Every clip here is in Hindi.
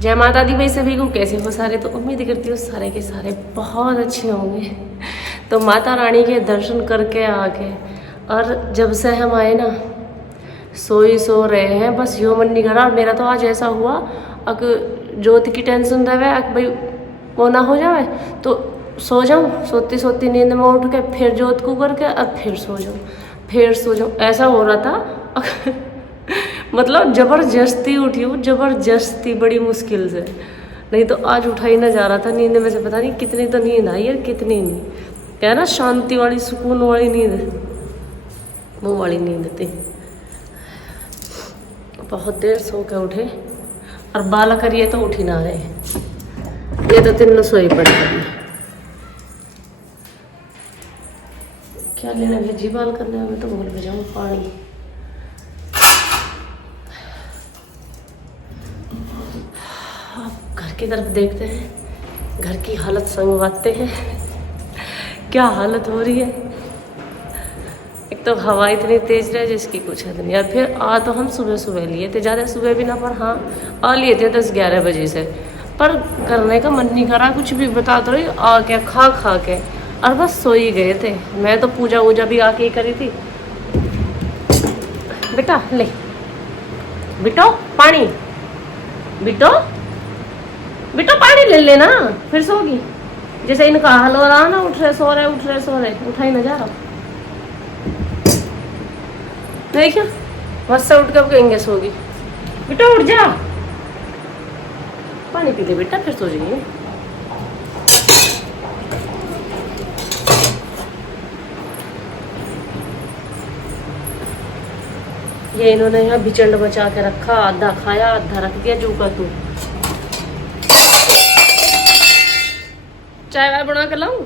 जय माता दी भाई सभी को। कैसे हो सारे? तो उम्मीद करती हूँ सारे के सारे बहुत अच्छे होंगे। तो माता रानी के दर्शन करके आ गए और जब से हम आए ना सो रहे हैं, बस यो मन नहीं कर रहा। मेरा तो आज ऐसा हुआ अग ज्योति की टेंशन रहे अग भाई वो ना हो जाए तो सो जाऊँ, सोती सोती नींद में उठ के फिर ज्योत को करके अब फिर सो जाऊँ ऐसा हो रहा था। मतलब जबरदस्ती उठी हूँ, जबरदस्ती, बड़ी मुश्किल से, नहीं तो आज उठा ही ना जा रहा था नींद में से। पता नहीं कितनी तो नींद आई और कितनी नहीं। क्या ना शांति वाली सुकून वाली नींद, वो वाली नींद थी। बहुत देर सो के उठे और बाला करिए तो उठी ना रहे, ये तो तीनों सोई पड़ी। क्या लेना भेजी बाल करने में, तो भूल भी जाऊँ। पानी अब घर की तरफ देखते हैं, घर की हालत संगवाते हैं। क्या हालत हो रही है, एक तो हवा इतनी तेज रही जिसकी कुछ हद नहीं। और फिर आ तो हम सुबह लिए थे, ज़्यादा सुबह भी ना, पर हाँ आ लिए थे 10-11 बजे से, पर करने का मन नहीं करा कुछ भी। बता तो रही आ क्या खा के और बस सो ही गए थे। मैं तो पूजा वूजा भी आके ही करी थी। बेटा ले, बिटो पानी, बिटो पानी ले लेना, फिर सोगी। जैसे इनका हाल हो रहा ना, उठ रहे सो रहे, उठा ही ना जा रहा। देखिए बस से उठ के कहेंगे सोगी। बेटा उठ जा, पानी पी ले बेटा, फिर सो जाइए। ये इन्होंने यहाँ बिचंड बचा के रखा, आधा खाया आधा रख दिया। जू का तू चाय वाय बना कर लाऊं?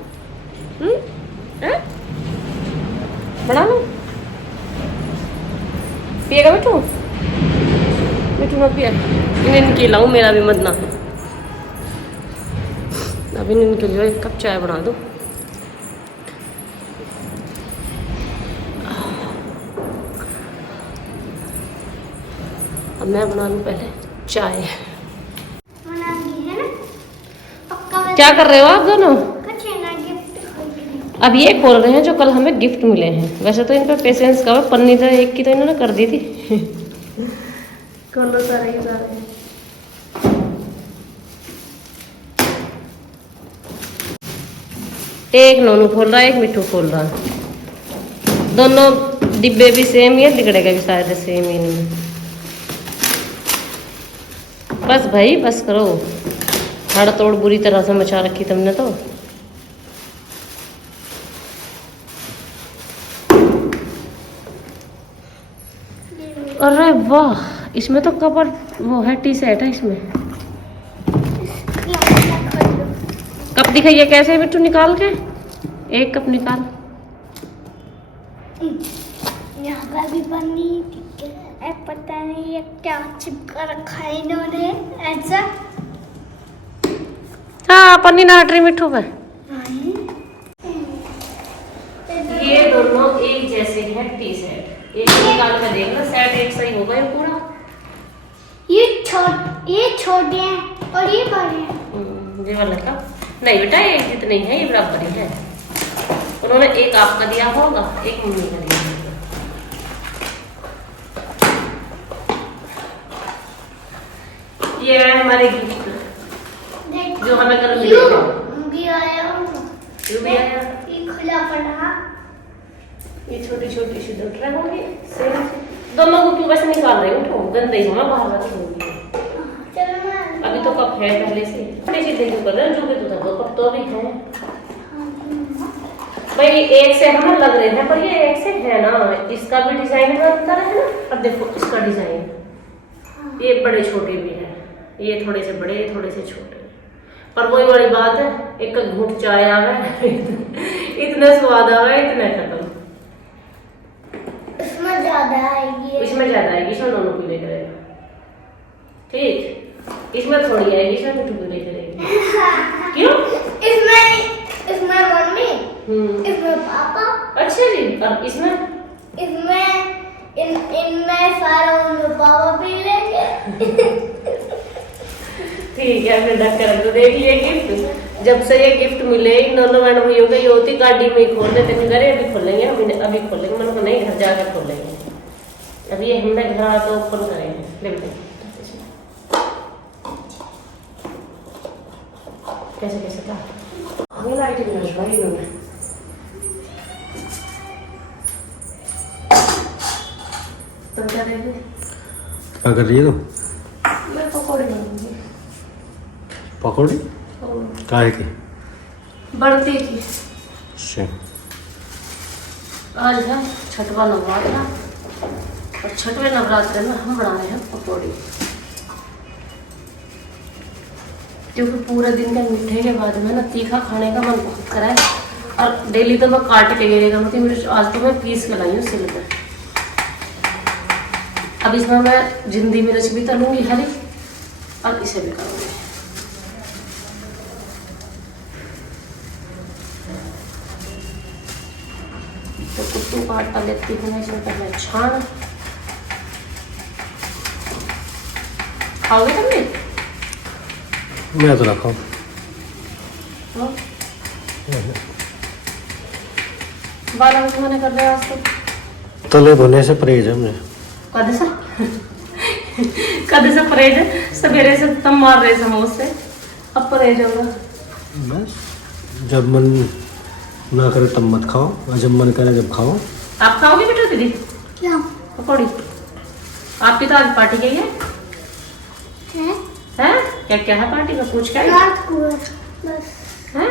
बना लूं? पिएगा मिठू? मिठू मत पिया, इन्हें के लाऊं, मेरा भी मत ना है। अभी इनके लिए एक कप चाय बना दो। अब मैं बना लूं पहले चाय। क्या कर रहे हो आप दोनों? अब ये खोल रहे हैं जो कल हमें गिफ्ट मिले हैं। वैसे तो इन पर पेशेंस का पन्नी तो एक की तो इन्होंने कर दी थी। कौन सारे ही सारे एक नोनू खोल रहा है, एक मिठू खोल रहा है। दोनों डिब्बे भी सेम ही है, दिगड़े का भी शायद सेम ही नहीं। बस भाई बस करो, हड़ तोड़ बुरी तरह से मचा रखी तुमने तो। अरे वाह, इसमें तो कवर वो है, टी शर्ट है इसमें। कप दिखाइए कैसे मिट्टू, निकाल के एक कप निकाल। यहाँ पर भी पन्नी है, पता नहीं ये क्या चिपका रखा है इन्होंने ऐसा। हाँ पन्नी ना हट रही मिट्टू पे। ये दोनों एक जैसे हैं टी शर्ट, एक निकाल के देखना, सेट एक सही होगा ये पूरा। ये छोटे हैं और ये बड़े हैं। ये वाला का नहीं बेटा, ये जितने ही है ये बराबर ही है। उन्होंने एक आपका दिया होगा, एक मम्मी का दिया होगा। ये है हमारे गिफ्ट जो हमें कल मिले भी आया होगा। ये खुला पड़ा, ये छोटी छोटी सी दो ट्रे होंगी सेम। दोनों को क्यों वैसे निकाल रहे हो? गंदे ही होना, बाहर वाली होगी। अभी तो कप है पहले से, थोड़ी सी देखो कर रहे हैं, जो भी तो दो कप तो भी है भाई। एक से हमें लग रहे हैं, पर ये एक से है ना, इसका भी डिजाइन बनता है ना। अब देखो इसका डिजाइन, ये बड़े छोटे भी है, ये थोड़े से बड़े थोड़े से छोटे। पर वही वाली बात है, एक घूंट चाय आ गया इतना स्वाद आ गया, इतना खत्म। इसमें ज्यादा आएगी, इसमें दोनों पीले करेगा, ठीक। इसमें थोड़ी आएगी, इसमें मिठू पीले करेगी। क्यों? इसमें मम्मी, इसमें पापा। अच्छा जी, और इसमें इनमें सारा पापा पी लेंगे। ठीक है फिर ढक के रख दो। देख लिए गिफ्ट, जब से ये गिफ्ट मिले इन दोनों बहन भाइयों के, ये होती गाड़ी में ही खोल देते हैं, घरे अभी खोलेंगे, अभी खोलेंगे, मैंने कहा नहीं घर जाकर खोलेंगे, अभी ये हमने घर तो ओपन करेंगे। ले बेटे कैसे कैसे क्या हमें लाइट नहीं लग रही इन्होंने। तुम क्या देख रहे? क्या कर रही है तुम? मैं पकौड़े बनाऊंगी। पकौड़ी? काहे की? बढ़ती की। अच्छा। आज है छठवां नवरात्र और छठवें नवरात्र में हम बना रहे हैं पकौड़ी, क्योंकि पूरे दिन के मीठे के बाद में ना तीखा खाने का मन बहुत करा है और डेली तो मैं काट के ले जाती हूँ, आज तो मैं पीस के लाई हूँ सिल पर। अब इसमें मैं जिंदी मिर्च भी तलूंगी हरी और इसे भी करूँगी। तो कुट्टू का आटा लेती हूँ मैं, इसमें पहले छान। खाओगे तुम भी? मैं तो रखा हूँ। बाल मैंने कर दिया आज तो। तले भुने से परहेज है मुझे। कदे से परहेज है? सवेरे से तुम मार रहे समोसे, अब परहेज होगा। बस जब मन ना करे तब मत खाओ, और जब मन करे जब खाओ। आप खाओगे बेटा दीदी क्या पकौड़ी? आपकी तो आज पार्टी गई है? है? हैं? क्या क्या है पार्टी में? पूछ क्या रात को है, बस हैं?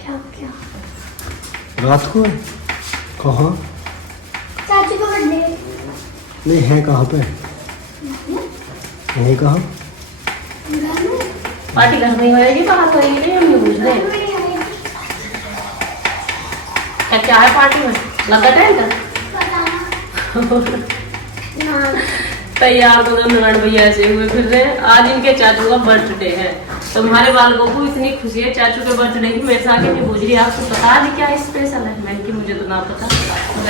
क्या क्या रात को है? कहाँ? चाची को बर्थडे नहीं है कहाँ पे? यही कहाँ? घर में पार्टी घर में ही होएगी, बाहर होएगी? नहीं हम नहीं पूछ रहे। क्या क्या है पार्टी में? लगा टेंट? तैयार तो नारायण भैया ऐसे हुए फिर रहे हैं। आज इनके चाचू का बर्थडे है, तो हमारे बालकों को इतनी खुशी है चाचू के बर्थडे की, मेरे से आके नहीं पूछ रही आपको पता नहीं क्या स्पेशल है। मैंने कि मुझे तो ना पता,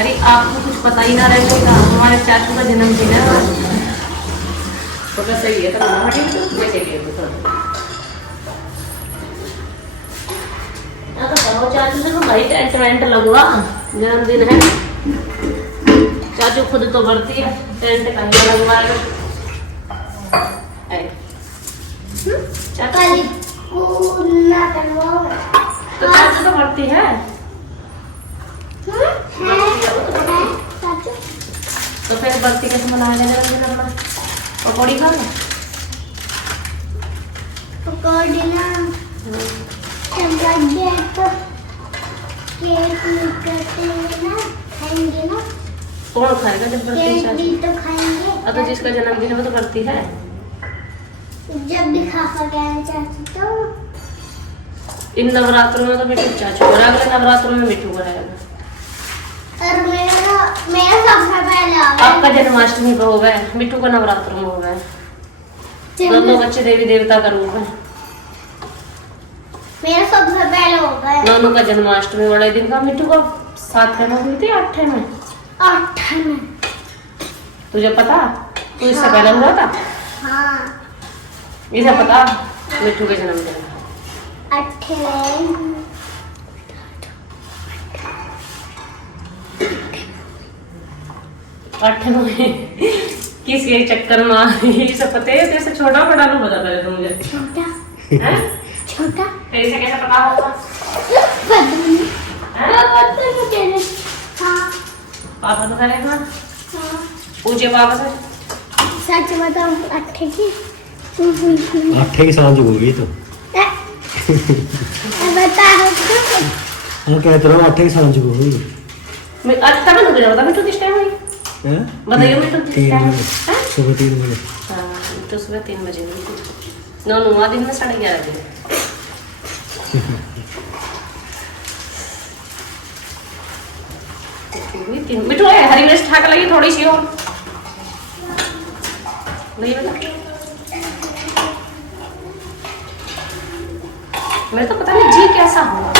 अरे आपको कुछ पता ही ना रहे तो हमारे चाचू का जन्मदिन है आज। तो सही है तो चाचू से तो भाई टेंट वेंट लगवा, जन्मदिन है, चाचू खुद तो बढ़ती है, टेंट कहीं लगवाएगा। कल को ना करवाओ तो चाचू तो बढ़ती है। चाचू तो फिर बढ़ती कैसे मनाएगा जन्मदिन अपना? पकौड़ी खा लो। पकौड़ी ना बर्थडे तो केक निकलते हैं ना, खाएंगे ना, कौन खाएगा जब बढ़ती है केक भी चाचू? तो खाएंगे। अब तो जिसका जन्मदिन है वो तो बढ़ती है। जब भी खा गए चाची तो इन नवरात्रों में तो मिठू चाचू और अगले नवरात्रों में मिठू कराएगा। और मेरा सबसे पहले आपका जन्माष्टमी का होगा, मिठू का नवरात्रों में होगा। दोनों बच्चे देवी देवता का रूप है। मेरा सबसे पहले होगा दोनों का जन्माष्टमी वाले दिन का, मिठू का 7 में हुई थी 8 में? 8 में। तुझे पता? तू इससे पहले हुआ था? हाँ इसे पता मिठू के जन्मदिन 8 में। किसके चक्कर में ये सब पता है? जैसे छोटा बड़ा लो बता रहे थे मुझे। छोटा हैं? छोटा कैसे कैसे पता होगा? पता नहीं। हाँ पापा तो करेगा। हाँ पूछे पापा से। सच बताऊं 8 की 8 की सांझ हो गई तो बता हम कहते रहो 8 की सांझ हो गई। मैं आज तक नहीं बता मिठू किस टाइम हुई? हैं? बताइए मिठू किस टाइम? सुबह 3 बजे। हाँ मिठू सुबह 3 बजे हुई। नौ दिन में 11:30 बजे। मिठू है हरी मिर्च ठाक लगी थोड़ी सी और नहीं बता। मेरे तो पता नहीं जी कैसा हुआ।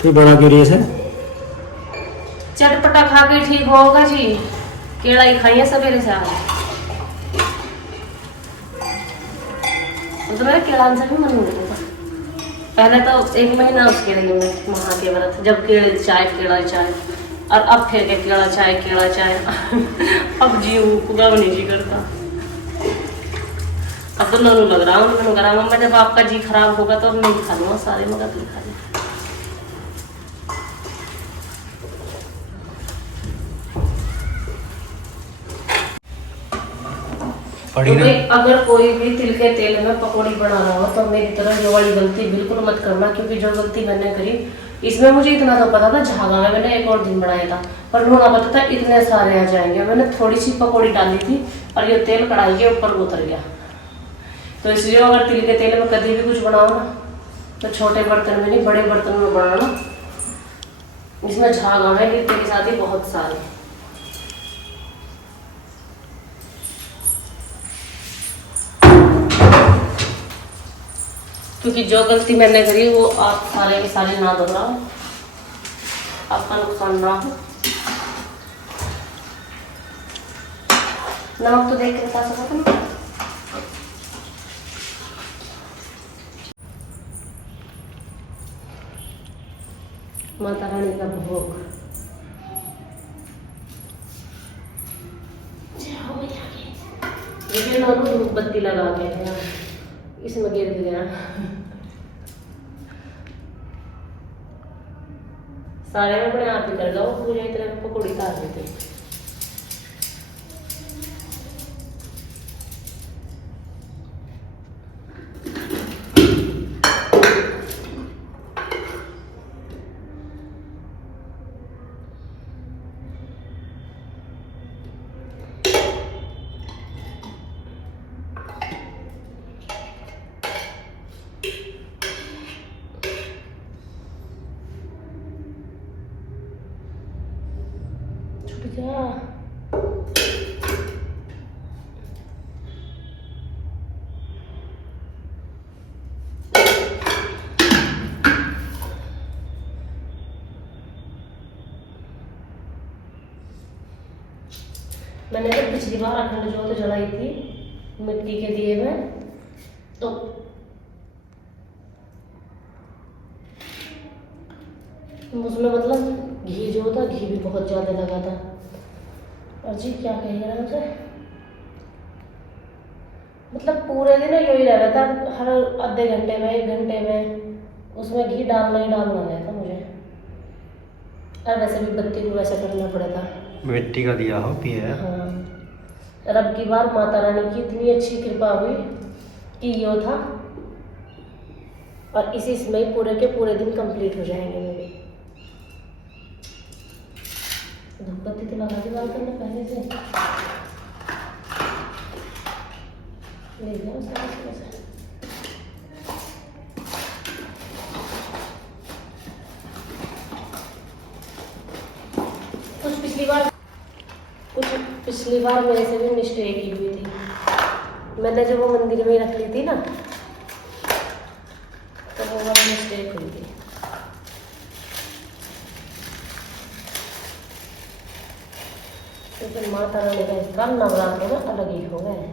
फिर बड़ा के रेस है। चटपटा खा के ठीक होगा जी। केला ही खाइए सवेरे से आज। तो मेरा केड़ान से भी मन नहीं होता। पहले तो 1 महीना उसके रही मैं वहाँ के व्रत, जब केड़ा चाय, और अब फिर के केड़ा चाय अब जी पूरा नहीं जी करता। अब तो ननू लग रहा हूँ, मैंने कहा मम्मा जब आपका जी खराब होगा तो अब मैं ही खा लूँगा सारे, मगर तुम खा ले। तो अगर कोई भी तिल के तेल में पकौड़ी बना रहा हो तो मेरी तरह ये वाली गलती बिल्कुल मत करना, क्योंकि जो गलती मैंने करी इसमें मुझे इतना तो पता था झागा में मैंने एक और दिन बनाया था, पर ढूंढना पता था इतने सारे आ जाएंगे। मैंने थोड़ी सी पकौड़ी डाली थी और ये तेल कढ़ाई के ऊपर उतर गया। तो इसलिए अगर तिल के तेल में कभी भी कुछ बनाओ ना तो छोटे बर्तन में नहीं बड़े बर्तन में बनाना। इसमें झागा है कि तेल साथी बहुत सारे। क्योंकि जो गलती मैंने करी वो आप सारे के सारे ना दोहराओ, आपका नुकसान ना हो। नमक तो देख के बता सको तुम। माता रानी का भोग ये धूप बत्ती लगा के है, इसमें गिर गया। सारे में अपने आप ही कर दो पूजा, इतने पकौड़ी काट देते। जा मैंने तो पिछली बार अखंड जोत जलाई थी मिट्टी के दिए में, तो उसमें मतलब घी जो था घी भी बहुत ज़्यादा लगा था। और जी क्या कहिए ना उसे, मतलब पूरे दिन यही रह रहा था, हर आधे घंटे में 1 घंटे में उसमें घी डालना ही डालना रहता मुझे। और वैसे भी बत्ती को वैसे करना पड़ा था, मिट्टी का दिया हो पिया। हाँ, और अब की बार माता रानी की इतनी अच्छी कृपा हुई कि यो था, और इसी में पूरे के पूरे दिन कंप्लीट हो जाएंगे मेरे। धूपबत्ती तो लगा दी बात करने पहले से ले गया उसका। कुछ पिछली बार मेरे से भी मिस्टेक ही हुई थी। मैंने जब वो मंदिर में रख ली थी ना तो वो वाली मिस्टेक हुई थी। तो फिर माता रानी का इसका नवरात्र में अलग ही हो गए।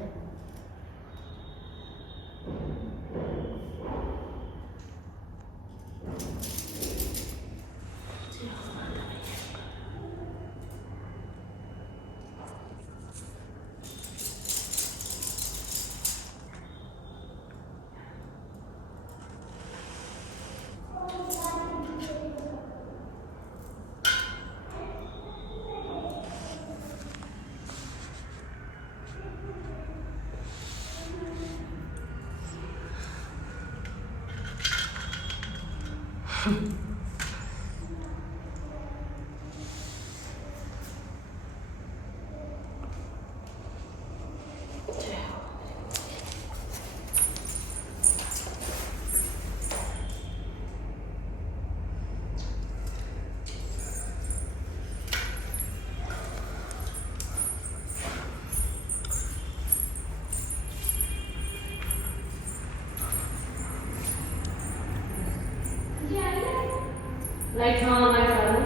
लाइट, हाँ लाइट आ रहा है,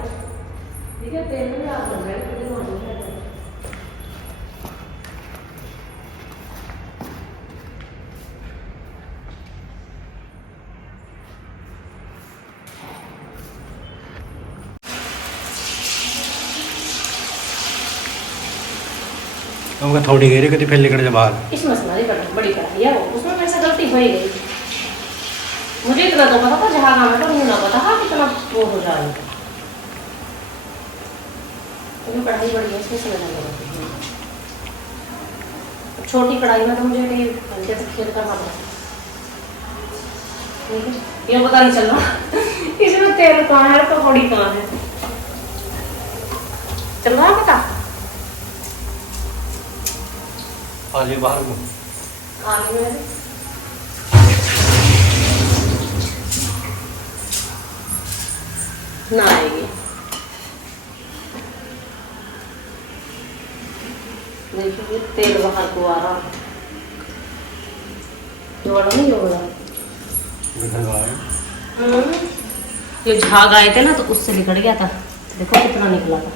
ठीक है। तेल में आप लग रहा है हमका थोड़ी गई कभी फिर लेकर जा बाहर। इसमें से बड़ी कढ़ाई है वो, उसमें मेरे से गलती हो ही गई। मुझे इतना तो पता था जहाँ काम है पर मुझे ना पता था कितना वो हो जा रहा है। कढ़ाई बड़ी है, इसमें समझ नहीं आता। छोटी कढ़ाई में तो मुझे हल्के से खेल करना पड़ता, ये पता नहीं चल रहा इसमें तेल कहाँ है, पकौड़ी कहाँ है। चल रहा है पता? आगे बाहर को आगे में ना आएगी। देखिए तेल बाहर को आ रहा, ये वाला नहीं होगा। ये झाग आए थे ना तो उससे निकल गया था, देखो कितना निकला था।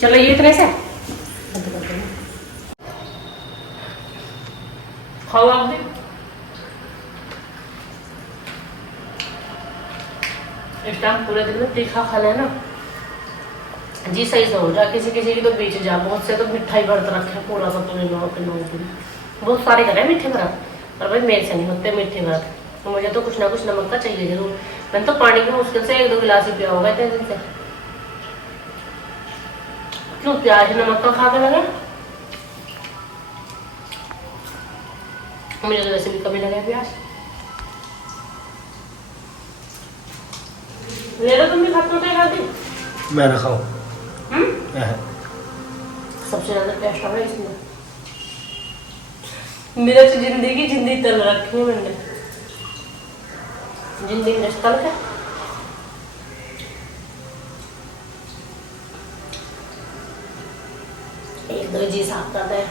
चलो ये इतने से खाओ आप भी। इस टाइम पूरे दिन में तीखा खा लेना जी सही से हो जा। किसी किसी की तो बीच जा, बहुत से तो मिठाई व्रत रखे पूरा का पूरे 9 दिन, बहुत सारे करे मीठे व्रत, पर भाई मेरे से नहीं होते मीठे व्रत। तो मुझे तो कुछ ना कुछ नमक का चाहिए जरूर। मैंने तो पानी भी मुश्किल से 1-2 गिलास ही पिया होगा इतने दिन से। क्यों प्याज नमक का खा के लगे? मुझे तो वैसे भी कमी लगे प्याज। ले लो, तुम भी खाते हो तो खा दी। मैं ना खाऊं। सबसे ज्यादा टेस्ट है इसमें। मेरा तो जिंदगी तल रखी है मैंने, जिंदगी ने तल के। एक दो जी साफ कर दे।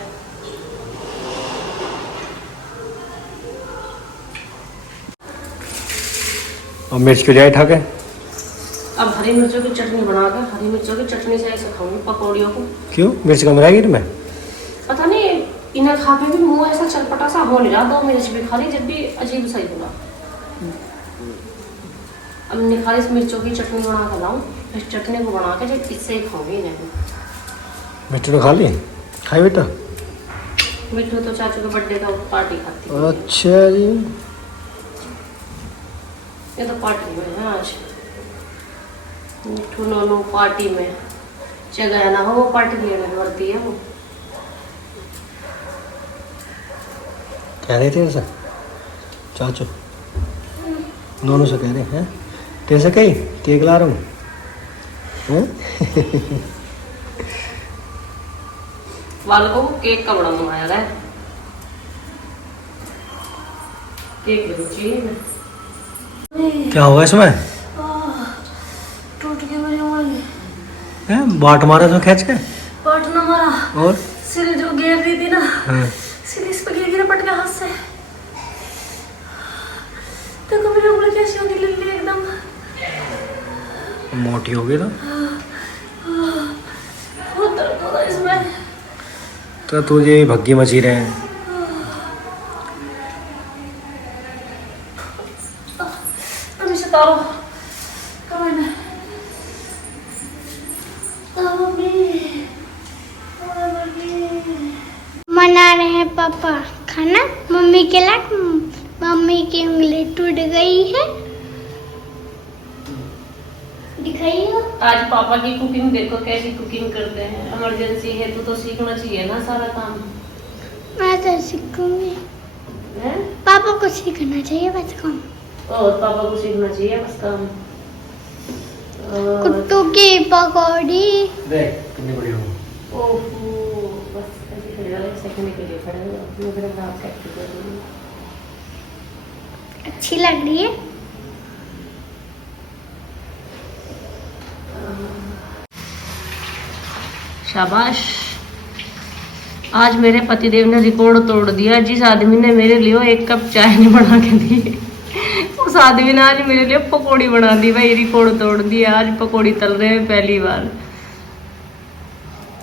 और मिर्च क्यों जाए ठाके? अब हरी मिर्चों की चटनी बनाकर, हरी मिर्चों की चटनी से ऐसे खाऊंगी पकौड़ियों को। क्यों मिर्च कम रहेगी तुम्हें? पता नहीं, इन्हें खा के भी मुंह ऐसा चटपटा सा हो नहीं रहा। 2 मिर्च भी खा ली जब भी अजीब सा ही बोला। अब निखारिस मिर्चों की चटनी बना कर लाऊं, इस चटनी को बना के जब इससे ही खाऊंगी इन्हें। मिट्टू ने खा ली? खाई बेटा? मिट्टू तो चाचू के बर्थडे का पार्टी खाती है। अच्छा जी, ये तो पार्टी में है आज। मिट्टू नोनू पार्टी में जगह ना हो वो पार्टी लेने भरती है वो। कह रहे थे ऐसा चाचू? दोनों से कह रहे हैं तेरे से कही केक ला रहा हूँ। बालकों को केक का बड़ा मंगाया है। केक चाहिए। क्या होगा इसमें? टूट गया मेरी उंगली। बाट मारा तो खींच के? बाट ना मारा, और सिर जो गिर रही थी ना, हाँ। सिर इस पे गिर पट गया हाथ से। देखो मेरी उंगली कैसी होगी, लिल्ली एकदम मोटी हो गई ना। बहुत दर्द हो रहा है इसमें। तो तुझे भग्गी मची रहे हैं। अभी से तारो कमें मना रहे हैं पापा खाना। मम्मी के लाख, मम्मी की उंगली टूट गई है। दिखाइए आज पापा की कुकिंग देखो कैसी कुकिंग करते हैं। इमरजेंसी है तो सीखना चाहिए ना सारा काम। मैं तो सीखूंगी। हैं? पापा को सीखना चाहिए बस काम। और पापा को सीखना चाहिए बस काम। कुत्तू की पकौड़ी। देख कितनी बड़ी हो। ओहो, बस ऐसे खड़े रहो, सेकंड के लिए खड़े रहो। मैं फिर रात सेट कर दूंगी। अच्छी लग रही है। शाबाश, आज मेरे पतिदेव ने रिकॉर्ड तोड़ दिया। जिस आदमी ने मेरे लिए 1 कप चाय नहीं बना के दी, उस आदमी ने आज मेरे लिए पकौड़ी बना दी। भाई रिकॉर्ड तोड़ दिया, आज पकौड़ी तल रहे हैं पहली बार।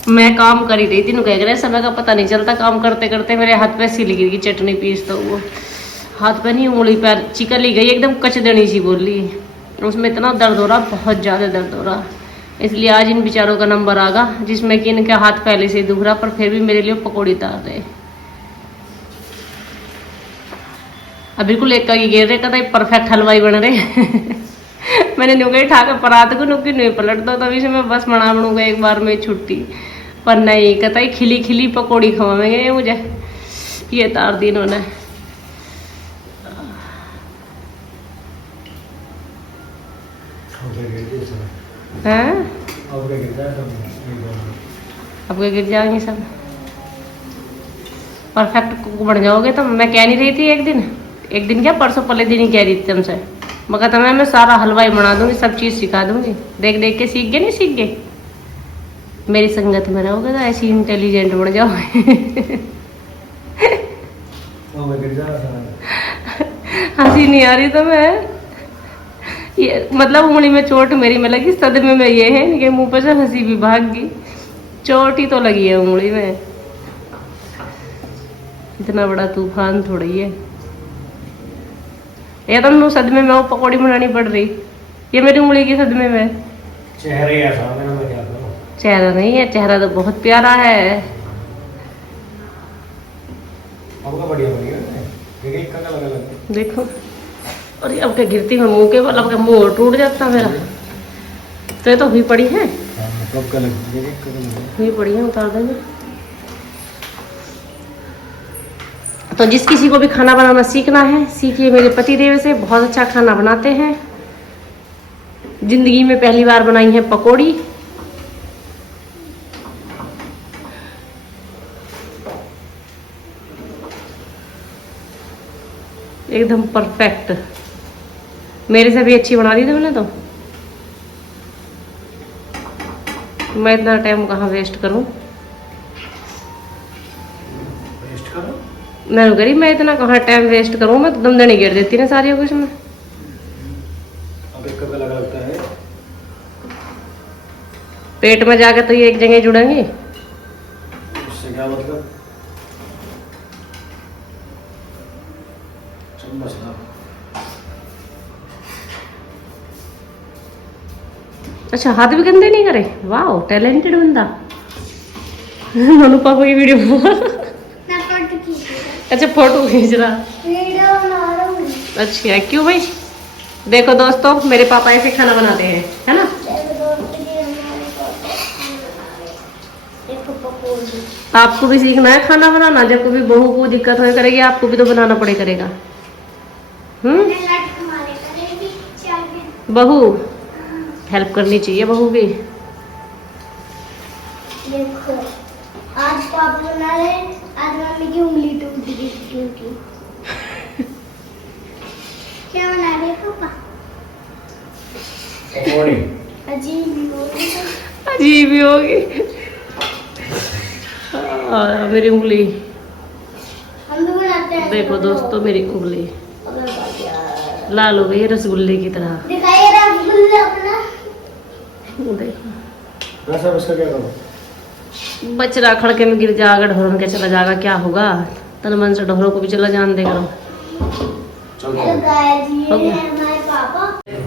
मैं काम कर ही रही थी, कह रहे समय का पता नहीं चलता। काम करते करते मेरे हाथ पे सिल गई चटनी पीस, तो वो हाथ पे नहीं उंगली पैर चिकन ली गई एकदम कचदनी सी बोली। उसमें इतना दर्द हो रहा, बहुत ज़्यादा दर्द हो रहा। इसलिए आज इन बेचारों का नंबर आगा, जिसमें कि इनके हाथ पहले से दुख रहा, पर फिर भी मेरे लिए पकौड़ी उतार रहे। अब बिल्कुल एक का गिर रहे, कहता परफेक्ट हलवाई बन रहे। मैंने नुके ठा कर परात को नुकी नहीं पलट दो, तभी से मैं बस बना बनूंगा एक बार में छुट्टी। पर नहीं, कहता खिली खिली पकौड़ी खवाएंगे मुझे, ये तार दी इन्होंने। हैं अब गिर जाएंगे सब। परफेक्ट कुक बन जाओगे तो। मैं कह नहीं रही थी एक दिन क्या परसों पहले दिन ही कह रही थी तुमसे, मगर तुम्हें मैं सारा हलवाई बना दूंगी, सब चीज़ सिखा दूंगी। देख देख के सीख गए, नहीं सीख गए, मेरी संगत में रहोगे तो ऐसी इंटेलिजेंट बन जाओगे। हंसी नहीं आ रही तो मैं ये मतलब उंगली में चोट मेरी में लगी, सदमे में ये है इनके मुंह पर से हंसी भी भाग गई। चोट ही तो लगी है उंगली में, इतना बड़ा तूफान थोड़ी है। ये तो सदमे में वो पकौड़ी बनानी पड़ रही, ये मेरी उंगली की सदमे में। चेहरे ऐसा मैं क्या करूं? चेहरा नहीं है, चेहरा तो बहुत प्यारा है। आपका बढ़िया बढ़िया एक का लगा देखो, अरे अब क्या गिरती हूँ मुंह के बल, अब क्या मुंह टूट जाता मेरा। तो ये तो हुई पड़ी है, कब का लग हुई पड़ी है, उतार देंगे। तो जिस किसी को भी खाना बनाना सीखना है, सीखिए मेरे पति देव से, बहुत अच्छा खाना बनाते हैं। जिंदगी में पहली बार बनाई है पकौड़ी। एकदम परफेक्ट, मेरे से भी अच्छी बना दी तुमने तो। मैं इतना टाइम कहाँ वेस्ट करूं? वेस्ट करो? मैं करी, मैं इतना कहाँ टाइम वेस्ट करूं? मैं तो दमदनी गिर देती ना सारी कुछ में। अब एक का लगा लगता है पेट में जाकर तो ये एक जगह जुड़ेंगे। इससे क्या मतलब? अच्छा, हाथ भी गंदे नहीं करे? वाह, टैलेंटेड बंदा। मनु पापा की वीडियो अच्छा फोटो खींच रहा। अच्छा, क्यों भाई? देखो दोस्तों, मेरे पापा ऐसे खाना बनाते हैं, है ना? आपको भी सीखना है खाना बनाना। जब कभी बहू को दिक्कत हो करेगी, आपको भी तो बनाना पड़े करेगा। बहू हेल्प करनी चाहिए बहू की। देखो, आज पापा बना रहे, आज मम्मी की उंगली टूट गई क्योंकि क्या बना रहे पापा? पकौड़ी। अजीब ही होगी। अजीब ही होगी। मेरी उंगली हम भी बनाते हैं। देखो दोस्तों, मेरी उंगली लाल हो गई है रसगुल्ले की तरह। दिखाइए रसगुल्ला अपना। देखो वैसा उसका क्या करो? बचरा खड़के में गिर जाएगा, ढोरन के चला जाएगा, क्या होगा? तन मन से ढोरों को भी चला जान देगा।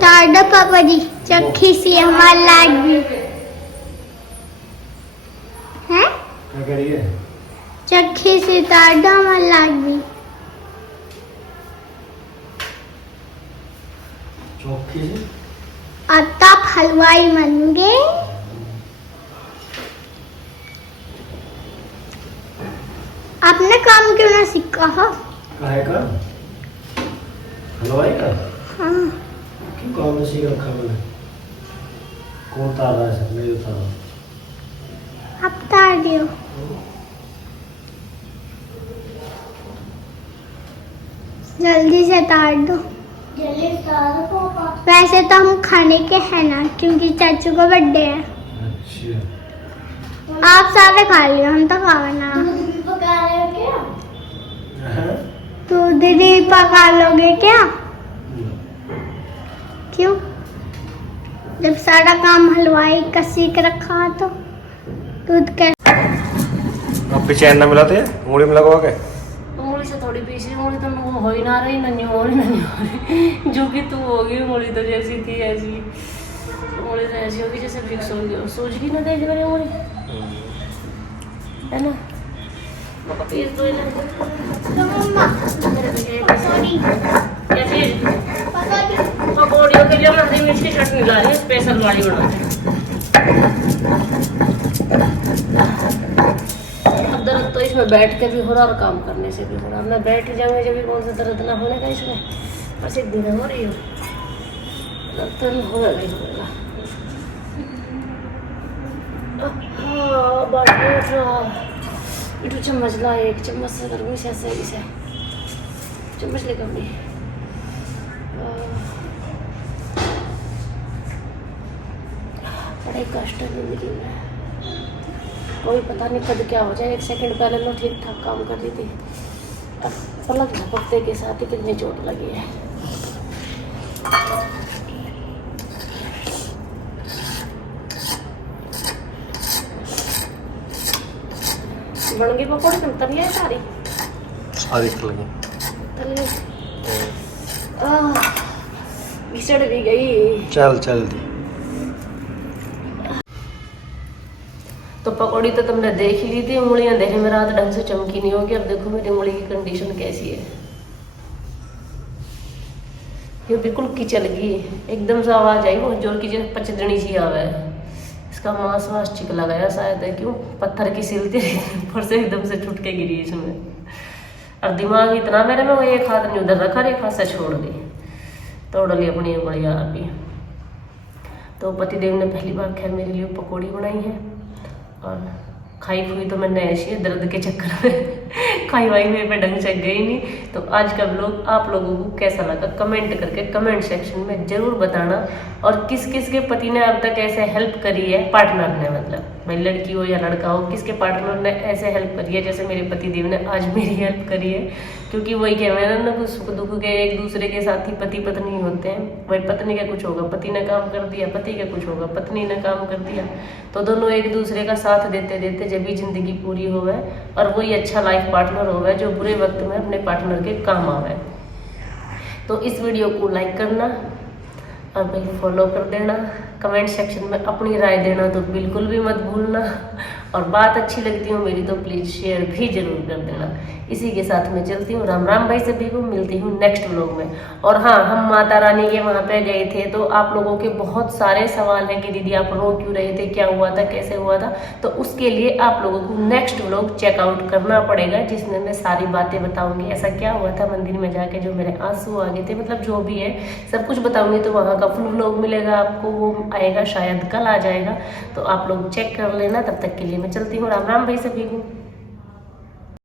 टाटा पापा जी, चक्की सी हमारी लाइट भी है। क्या कह रही है? चक्की से टाटा हमारी लाइट भी। चौकी से? अब आप हलवाई बन गए। आपने काम क्यों ना सीखा? काहे का? हलवाई का? हाँ। क्यों काम नहीं सीख रखा मैंने? कौन उतार रहा है सब? मैं उतार रहा हूँ। आप उतार दियो। जल्दी से उतार दो। जल्दी उतार दो पापा। वैसे तो हम खाने के हैं ना, क्योंकि चाचू का बर्थडे है। अच्छा, आप सारे खा लियो, हम तो खाना। दूध भी पका रहे हो क्या? दूध भी पका लोगे क्या? क्यों? जब सारा काम हलवाई का सीख रखा तो दूध कैसे? अब भी चैन ना मिलाते हैं उंगली में लगवा के? उंगली से थोड़ी पीछे, उंगली तो हो ही ना रही, नन्ही हो रही जो कि तू होगी मोड़ी तो जैसी थी ऐसी, मोड़ी तो ऐसी होगी जैसे फिक्स होगी, और सोच की ना देख रही मोड़ी, है ना। ये तो है ना। तो मम्मा सॉरी क्या चीज? पकौड़ी पकौड़ियों के लिए मैं हरी मिर्च की चटनी ला रही हूँ, स्पेशल वाली बना रही हूँ। अब दर्द तो इसमें बैठ के भी हो रहा और काम करने से भी हो रहा। मैं बैठ जाऊंगी जब भी कौन सा दर्द ना होने का इसमें, बस एक दिन हो रही हो दर्द तो होगा ही होगा। इटू चम्मच ला, एक चम्मच से गर्मी से ऐसे चम्मच लेकर अपनी बड़े कष्ट है जिंदगी में, कोई पता नहीं कद क्या हो जाए। 1 सेकंड पहले मैं ठीक ठाक काम कर रही थी, अब पलक झपकते के साथ ही कितनी चोट लगी है। बन गई पकौड़ी, तुम तली है सारी तली घिसड़ भी गई। चल दी। तो पकौड़ी तो तुमने देख ही ली थी, मूली अंधेरे में रात ढंग से चमकी नहीं होगी। अब देखो मेरी मूली की कंडीशन कैसी है, ये बिल्कुल किचल गई, एकदम से आवाज आई वो जोर की जैसे पचदनी सी आवे। इसका मांस वास चिकला गया शायद है, क्यों पत्थर की सिलती ऊपर से एकदम से छुट के गिरी इसमें। और दिमाग इतना मेरे में, वो एक हाथ नहीं उधर रखा, एक हाथ से छोड़ दी, तोड़ ली अपनी बढ़िया अभी। तो पतिदेव ने पहली बार खैर मेरे लिए पकौड़ी बनाई है, और खाई खुई तो मैंने ऐसी है दर्द के चक्कर में खाई वाई मेरे पे ढंग से गई नहीं। तो आज का व्लॉग आप लोगों को कैसा लगा कमेंट करके कमेंट सेक्शन में ज़रूर बताना। और किस किस के पति ने अब तक ऐसे हेल्प करी है, पार्टनर ने, मतलब भाई लड़की हो या लड़का हो, किसके पार्टनर ने ऐसे हेल्प करी है जैसे मेरे पति देव ने आज मेरी हेल्प करी है। क्योंकि वही कह मैंने ना, कुछ सुख दुख के एक दूसरे के साथ ही पति पत्नी होते हैं। भाई पत्नी का कुछ होगा, पति ने काम कर दिया, पति का कुछ होगा, पत्नी ने काम कर दिया, तो दोनों एक दूसरे का साथ देते देते जब भी जिंदगी पूरी होवे, और वही अच्छा लाइफ पार्टनर होवे जो बुरे वक्त में अपने पार्टनर के काम आवे। तो इस वीडियो को लाइक करना और भाई फॉलो कर देना, कमेंट सेक्शन में अपनी राय देना तो बिल्कुल भी मत भूलना, और बात अच्छी लगती हो मेरी तो प्लीज़ शेयर भी जरूर कर देना। इसी के साथ मैं चलती हूँ, राम राम भाई सभी को, मिलती हूँ नेक्स्ट व्लॉग में। और हाँ, हम माता रानी के वहाँ पे गए थे, तो आप लोगों के बहुत सारे सवाल हैं कि दीदी आप रो क्यों रहे थे, क्या हुआ था, कैसे हुआ था। तो उसके लिए आप लोगों को नेक्स्ट व्लॉग चेकआउट करना पड़ेगा, जिसमें मैं सारी बातें बताऊँगी, ऐसा क्या हुआ था मंदिर में जाके जो मेरे आंसू आ गए थे, मतलब जो भी है सब कुछ बताऊँगी। तो वहाँ का फुल व्लॉग मिलेगा आपको, वो आएगा शायद कल आ जाएगा, तो आप लोग चेक कर लेना। तब तक के लिए मैं चलती हूँ, राम राम भाई सभी को।